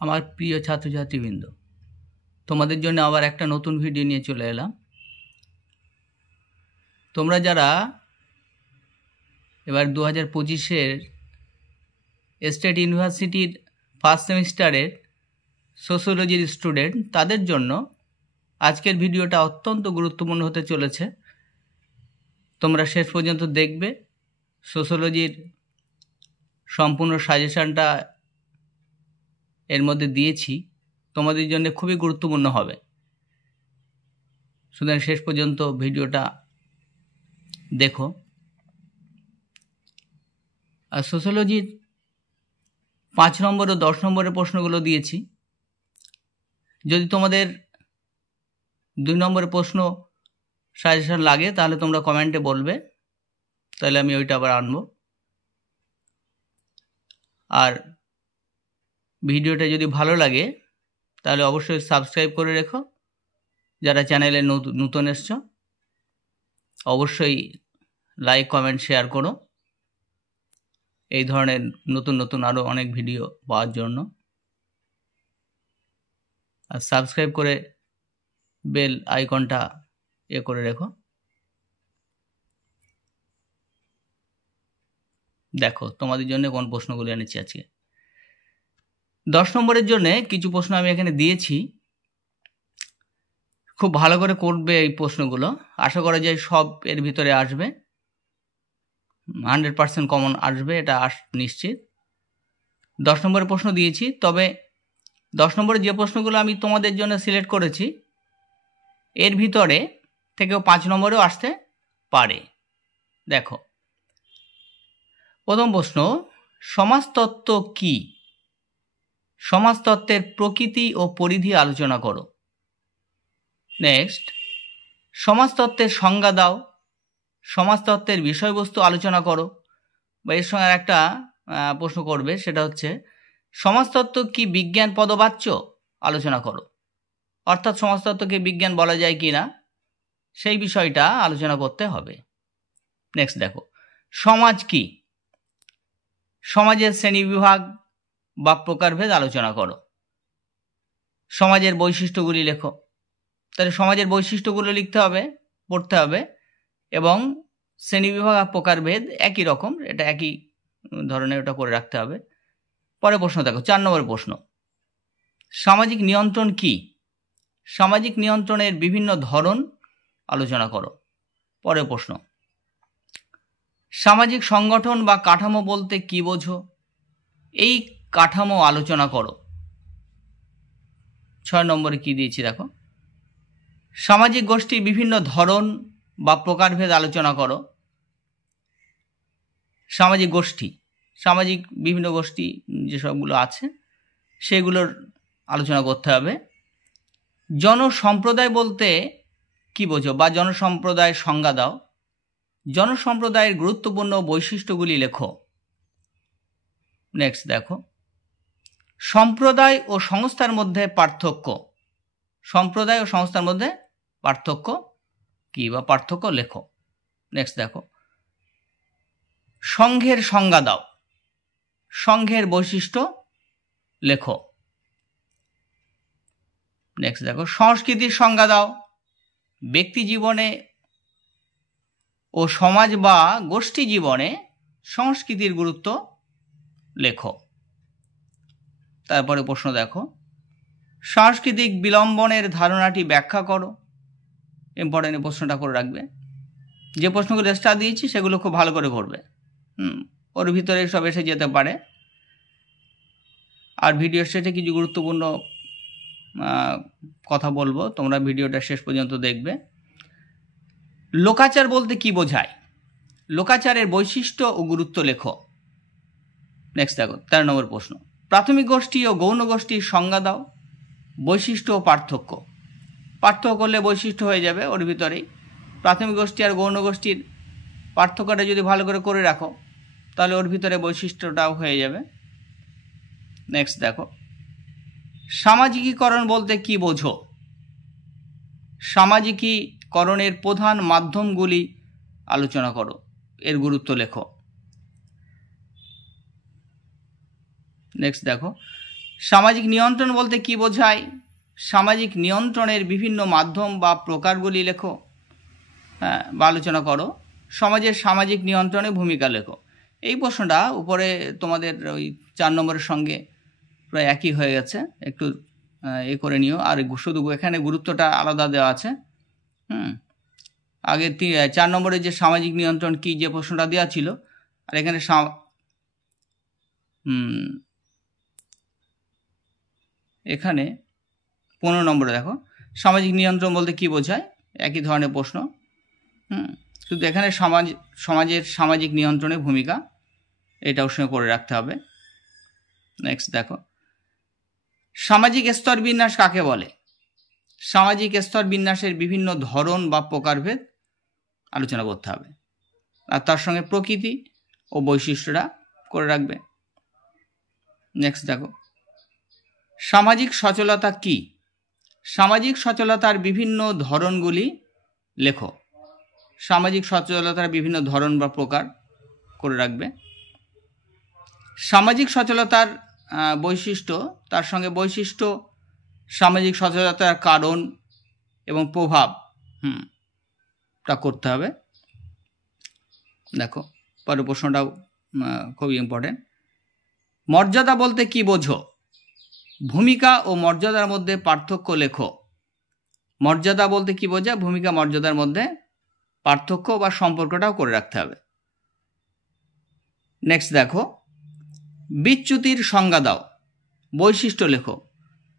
আমার প্রিয় ছাত্রছাত্রীবৃন্দ, তোমাদের জন্য আবার একটা নতুন ভিডিও নিয়ে চলে এলাম। তোমরা যারা এবার 2025-এর স্টেট ইউনিভার্সিটির ফার্স্ট সেমিস্টারের সোশিওলজির স্টুডেন্ট, তাদের জন্য আজকের ভিডিওটা অত্যন্ত গুরুত্বপূর্ণ হতে চলেছে। তোমরা শেষ পর্যন্ত দেখবে। সোশিওলজির সম্পূর্ণ সাজেশনটা এর মধ্যে দিয়েছি, তোমাদের জন্য খুবই গুরুত্বপূর্ণ হবে। সুতরাং শেষ পর্যন্ত ভিডিওটা দেখো। আর সোশিওলজির 5 নম্বর ও 10 নম্বরের প্রশ্নগুলো দিয়েছি। যদি তোমাদের 2 নম্বরের প্রশ্ন সাজেশন লাগে তাহলে তোমরা কমেন্টে বলবে, তাহলে আমি ওইটা আবার আনবো। আর ভিডিওটা যদি ভালো লাগে তাহলে অবশ্যই সাবস্ক্রাইব করে রেখো। যারা চ্যানেলে নতুন এসছো অবশ্যই লাইক, কমেন্ট, শেয়ার করো এই ধরনের নতুন নতুন আরও অনেক ভিডিও পাওয়ার জন্য। আর সাবস্ক্রাইব করে বেল আইকনটা করে রেখো। দেখো তোমাদের জন্য কোন প্রশ্নগুলো এনেছি আজকে। 10 নম্বরের জন্য কিছু প্রশ্ন আমি এখানে দিয়েছি, খুব ভালো করে করবে এই প্রশ্নগুলো। আশা করা যায় সব এর ভিতরে আসবে, 100% কমন আসবে, এটা নিশ্চিত। 10 নম্বরের প্রশ্ন দিয়েছি, তবে 10 নম্বরের যে প্রশ্নগুলো আমি তোমাদের জন্য সিলেক্ট করেছি এর ভিতরে থেকেও 5 নম্বরেও আসতে পারে। দেখো, প্রথম প্রশ্ন, সমাজতত্ত্ব কি? সমাজতত্ত্বের প্রকৃতি ও পরিধি আলোচনা করো। নেক্সট, সমাজতত্ত্বের সংজ্ঞা দাও। সমাজতত্ত্বের বিষয়বস্তু আলোচনা করো। বা এর সঙ্গে একটা প্রশ্ন করবে, সেটা হচ্ছে সমাজতত্ত্ব কি বিজ্ঞান পদবাচ্য? আলোচনা করো। অর্থাৎ সমাজতত্ত্বকে বিজ্ঞান বলা যায় কি না সেই বিষয়টা আলোচনা করতে হবে। নেক্সট দেখো, সমাজ কি? সমাজের শ্রেণীবিভাগ বা প্রকারভেদ আলোচনা করো। সমাজের বৈশিষ্ট্যগুলি লেখো। তাহলে সমাজের বৈশিষ্ট্যগুলো লিখতে হবে, পড়তে হবে, এবং শ্রেণীবিভাগ আর প্রকারভেদ একই রকম, এটা একই ধরনের, ওটা করে রাখতে হবে। পরে প্রশ্ন দেখো, 4 নম্বর প্রশ্ন, সামাজিক নিয়ন্ত্রণ কি? সামাজিক নিয়ন্ত্রণের বিভিন্ন ধরন আলোচনা করো। পরে প্রশ্ন, সামাজিক সংগঠন বা কাঠামো বলতে কি বোঝো? এই কাঠামো আলোচনা করো। 6 নম্বরে কি দিয়েছি দেখো, সামাজিক গোষ্ঠীর বিভিন্ন ধরন বা প্রকারভেদ আলোচনা করো। সামাজিক গোষ্ঠী, সামাজিক বিভিন্ন গোষ্ঠী যেসবগুলো আছে সেগুলোর আলোচনা করতে হবে। জনসম্প্রদায় বলতে কি বোঝো বা জনসম্প্রদায়ের সংজ্ঞা দাও। জনসম্প্রদায়ের গুরুত্বপূর্ণ বৈশিষ্ট্যগুলি লেখো। নেক্সট দেখো, সম্প্রদায় ও সংস্থার মধ্যে পার্থক্য। সম্প্রদায় ও সংস্থার মধ্যে পার্থক্য কি বা পার্থক্য লেখো। নেক্সট দেখো, সংঘের সংজ্ঞা দাও। সংঘের বৈশিষ্ট্য লেখো। নেক্সট দেখো, সংস্কৃতির সংজ্ঞা দাও। ব্যক্তি জীবনে ও সমাজ বা গোষ্ঠী জীবনে সংস্কৃতির গুরুত্ব লেখো। তারপরে প্রশ্ন দেখো, সাংস্কৃতিক বিলম্বনের ধারণাটি ব্যাখ্যা করো। ইম্পর্টেন্ট প্রশ্নটা করে রাখবে। যে প্রশ্নগুলো স্টার দিয়েছি সেগুলো খুব ভালো করে করবে। ওর ভিতরে সব এসে যেতে পারে। আর ভিডিওর শেষে কিছু গুরুত্বপূর্ণ কথা বলবো, তোমরা ভিডিওটা শেষ পর্যন্ত দেখবে। লোকাচার বলতে কি বোঝায়? লোকাচারের বৈশিষ্ট্য ও গুরুত্ব লেখো। নেক্সট দেখো, 13 নম্বর প্রশ্ন, প্রাথমিক গোষ্ঠী ও গৌণ গোষ্ঠীর সংজ্ঞা দাও। বৈশিষ্ট্য ও পার্থক্য। পার্থক্য করলে বৈশিষ্ট্য হয়ে যাবে ওর ভিতরেই। প্রাথমিক গোষ্ঠী আর গৌণ গোষ্ঠীর পার্থক্যটা যদি ভালো করে রাখো তাহলে ওর ভিতরে বৈশিষ্ট্যটাও হয়ে যাবে। নেক্সট দেখো, সামাজিকীকরণ বলতে কি বোঝো? সামাজিকীকরণের প্রধান মাধ্যমগুলি আলোচনা করো, এর গুরুত্ব লেখো। নেক্সট দেখো, সামাজিক নিয়ন্ত্রণ বলতে কি বোঝায়? সামাজিক নিয়ন্ত্রণের বিভিন্ন মাধ্যম বা প্রকারগুলি লেখো, হ্যাঁ, বা আলোচনা করো। সমাজের সামাজিক নিয়ন্ত্রণে ভূমিকা লেখো। এই প্রশ্নটা উপরে তোমাদের ওই 4 নম্বরের সঙ্গে প্রায় একই হয়ে গেছে, একটু এ করে নিও। আর শুধু এখানে গুরুত্বটা আলাদা দেওয়া আছে। আগে 4 নম্বরে যে সামাজিক নিয়ন্ত্রণ কি, যে প্রশ্নটা দেওয়া ছিল, আর এখানে এখানে 15 নম্বরে দেখো সামাজিক নিয়ন্ত্রণ বলতে কি বোঝায়, একই ধরনের প্রশ্ন। শুধু এখানে সমাজের সামাজিক নিয়ন্ত্রণে ভূমিকা, এটাও সঙ্গে করে রাখতে হবে। নেক্সট দেখো সামাজিক স্তর বিন্যাস কাকে বলে? সামাজিক স্তর বিন্যাসের বিভিন্ন ধরন বা প্রকারভেদ আলোচনা করতে হবে, আর তার সঙ্গে প্রকৃতি ও বৈশিষ্ট্যটা করে রাখবে। নেক্সট দেখো সামাজিক সচলতা কি? সামাজিক সচলতার বিভিন্ন ধরনগুলি লেখো। সামাজিক সচলতার বিভিন্ন ধরন বা প্রকার করে রাখবে। সামাজিক সচলতার বৈশিষ্ট্য, তার সঙ্গে বৈশিষ্ট্য, সামাজিক সচলতার কারণ এবং প্রভাব তা করতে হবে। দেখো পরের প্রশ্নটাও খুবই ইম্পর্টেন্ট। মর্যাদা বলতে কি বোঝো? ভূমিকা ও মর্যাদার মধ্যে পার্থক্য লেখো। মর্যাদা বলতে কি বোঝায়? ভূমিকা মর্যাদার মধ্যে পার্থক্য বা সম্পর্কটাও করে রাখতে হবে। নেক্সট দেখো বিচ্যুতির সংজ্ঞা দাও, বৈশিষ্ট্য লেখো।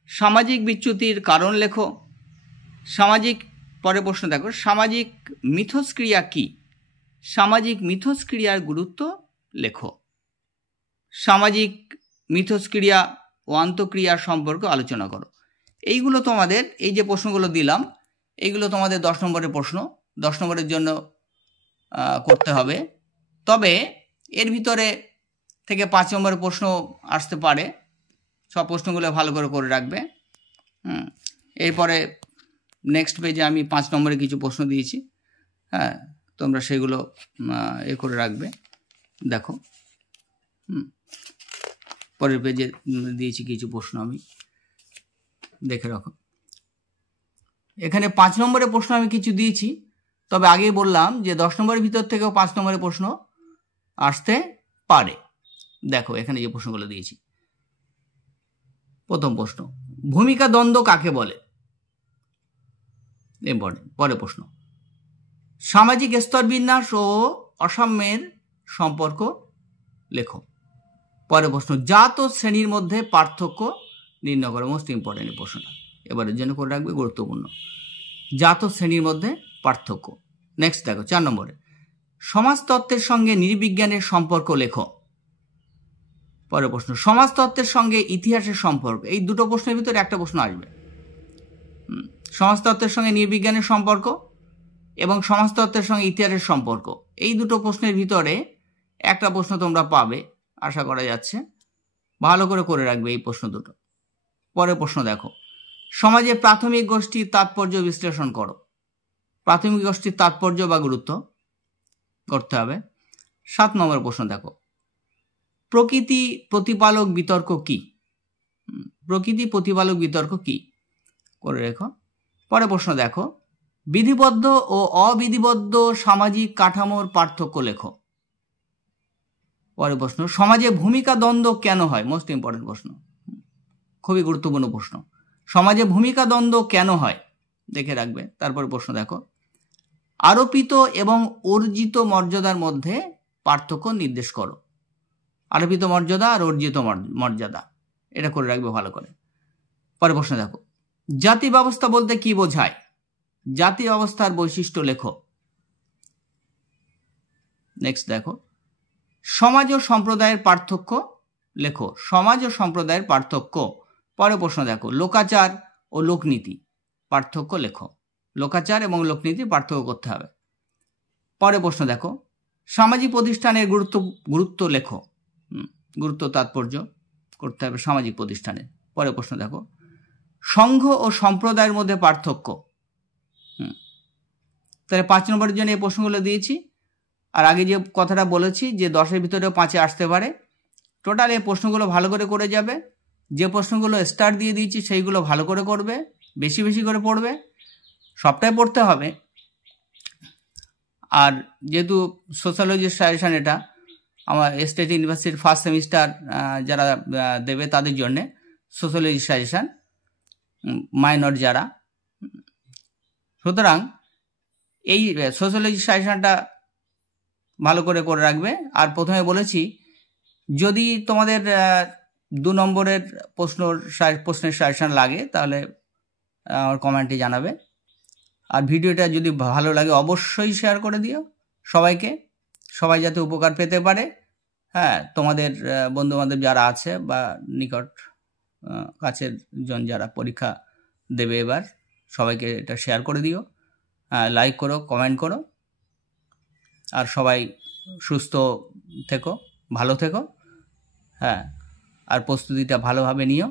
সামাজিক বিচ্যুতির কারণ লেখো। সামাজিক, পরের প্রশ্ন দেখো সামাজিক মিথস্ক্রিয়া কি? সামাজিক মিথস্ক্রিয়ার গুরুত্ব লেখো। সামাজিক মিথস্ক্রিয়া ও আন্তঃক্রিয়ার সম্পর্ক আলোচনা করো। এইগুলো তোমাদের, এই যে প্রশ্নগুলো দিলাম, এইগুলো তোমাদের 10 নম্বরের প্রশ্ন, 10 নম্বরের জন্য করতে হবে। তবে এর ভিতরে থেকে 5 নম্বরের প্রশ্ন আসতে পারে, সব প্রশ্নগুলো ভালো করে রাখবে। এরপরে নেক্সট পেজে আমি 5 নম্বরে কিছু প্রশ্ন দিয়েছি, হ্যাঁ, তোমরা সেগুলো এ করে রাখবে। দেখো পরের পেজে দিয়েছি কিছু প্রশ্ন, আমি দেখে রাখো। এখানে 5 নম্বরের প্রশ্ন আমি কিছু দিয়েছি, তবে আগেই বললাম যে 10 নম্বরের ভিতর থেকেও 5 নম্বরের প্রশ্ন আসতে পারে। দেখো এখানে যে প্রশ্নগুলো দিয়েছি। প্রথম প্রশ্ন, ভূমিকা দ্বন্দ্ব কাকে বলে? ইম্পর্টেন্ট। পরের প্রশ্ন, সামাজিক স্তর বিন্যাস ও অসাম্যের সম্পর্ক লেখো। পরের প্রশ্ন, জাত ও শ্রেণীর মধ্যে পার্থক্য নির্ণয় করো। মোস্ট ইম্পর্টেন্ট এই প্রশ্নটা, এবারের জন্য করে রাখবে, গুরুত্বপূর্ণ। জাত ও শ্রেণীর মধ্যে পার্থক্য। নেক্সট দেখো 4 নম্বরে, সমাজতত্ত্বের সঙ্গে নৃবিজ্ঞানের সম্পর্ক লেখো। পরের প্রশ্ন, সমাজতত্ত্বের সঙ্গে ইতিহাসের সম্পর্ক। এই দুটো প্রশ্নের ভিতরে একটা প্রশ্ন আসবে। সমাজতত্ত্বের সঙ্গে নৃবিজ্ঞানের সম্পর্ক এবং সমাজতত্ত্বের সঙ্গে ইতিহাসের সম্পর্ক, এই দুটো প্রশ্নের ভিতরে একটা প্রশ্ন তোমরা পাবে, আশা করা যাচ্ছে। ভালো করে রাখবে এই প্রশ্ন দুটো। পরের প্রশ্ন দেখো, সমাজে প্রাথমিক গোষ্ঠীর তাৎপর্য বিশ্লেষণ করো। প্রাথমিক গোষ্ঠীর তাৎপর্য বা গুরুত্ব করতে হবে। 7 নম্বর প্রশ্ন দেখো, প্রকৃতি প্রতিপালক বিতর্ক কি? প্রকৃতি প্রতিপালক বিতর্ক কি করে রেখো। পরের প্রশ্ন দেখো, বিধিবদ্ধ ও অবিধিবদ্ধ সামাজিক কাঠামোর পার্থক্য লেখো। পরের প্রশ্ন, সমাজে ভূমিকা দ্বন্দ্ব কেন হয়? মোস্ট ইম্পর্টেন্ট প্রশ্ন, খুবই গুরুত্বপূর্ণ প্রশ্ন। সমাজে ভূমিকা দ্বন্দ্ব কেন হয় দেখে রাখবে। তারপর প্রশ্ন দেখো, আরোপিত এবং অর্জিত মর্যাদার মধ্যে পার্থক্য নির্দেশ করো। আরোপিত মর্যাদা আর অর্জিত মর্যাদা, এটা করে রাখবে ভালো করে। পরের প্রশ্ন দেখো, জাতি ব্যবস্থা বলতে কি বোঝায়? জাতি ব্যবস্থার বৈশিষ্ট্য লেখো। নেক্সট দেখো, সমাজ ও সম্প্রদায়ের পার্থক্য লেখো। সমাজ ও সম্প্রদায়ের পার্থক্য। পরের প্রশ্ন দেখো, লোকাচার ও লোকনীতি পার্থক্য লেখো। লোকাচার এবং লোকনীতি পার্থক্য করতে হবে। পরের প্রশ্ন দেখো, সামাজিক প্রতিষ্ঠানের গুরুত্ব লেখো। গুরুত্ব তাৎপর্য করতে হবে সামাজিক প্রতিষ্ঠানের। পরের প্রশ্ন দেখো, সংঘ ও সম্প্রদায়ের মধ্যে পার্থক্য। তাহলে 5 নম্বরের জন্য এই প্রশ্নগুলো দিয়েছি। আর আগে যে কথাটা বলেছি যে 10-এর ভিতরেও 5-এ আসতে পারে। টোটাল এই প্রশ্নগুলো ভালো করে যাবে। যে প্রশ্নগুলো স্টার দিয়ে দিয়েছি সেইগুলো ভালো করে করবে, বেশি বেশি করে পড়বে, সবটাই পড়তে হবে। আর যেহেতু সোশ্যালজির সাজেশান, এটা আমার স্টেট ইউনিভার্সিটির ফার্স্ট সেমিস্টার যারা দেবে তাদের জন্যে সোশ্যালজি সাজেশান, মাইনর যারা, সুতরাং এই সোশ্যালজি সাজেশানটা ভালো করে করে রাখবে। আর প্রথমে বলেছি, যদি তোমাদের 2 নম্বরের প্রশ্নের সাজেশান লাগে তাহলে আমার কমেন্টে জানাবে। আর ভিডিওটা যদি ভালো লাগে অবশ্যই শেয়ার করে দিও সবাইকে, সবাই যাতে উপকার পেতে পারে। হ্যাঁ, তোমাদের বন্ধুবান্ধব যারা আছে বা নিকট কাছের জন যারা পরীক্ষা দেবে এবার, সবাইকে এটা শেয়ার করে দিও, লাইক করো, কমেন্ট করো। আর সবাই সুস্থ থেকো, ভালো থেকো। হ্যাঁ, আর প্রস্তুতিটা ভালোভাবে নিও।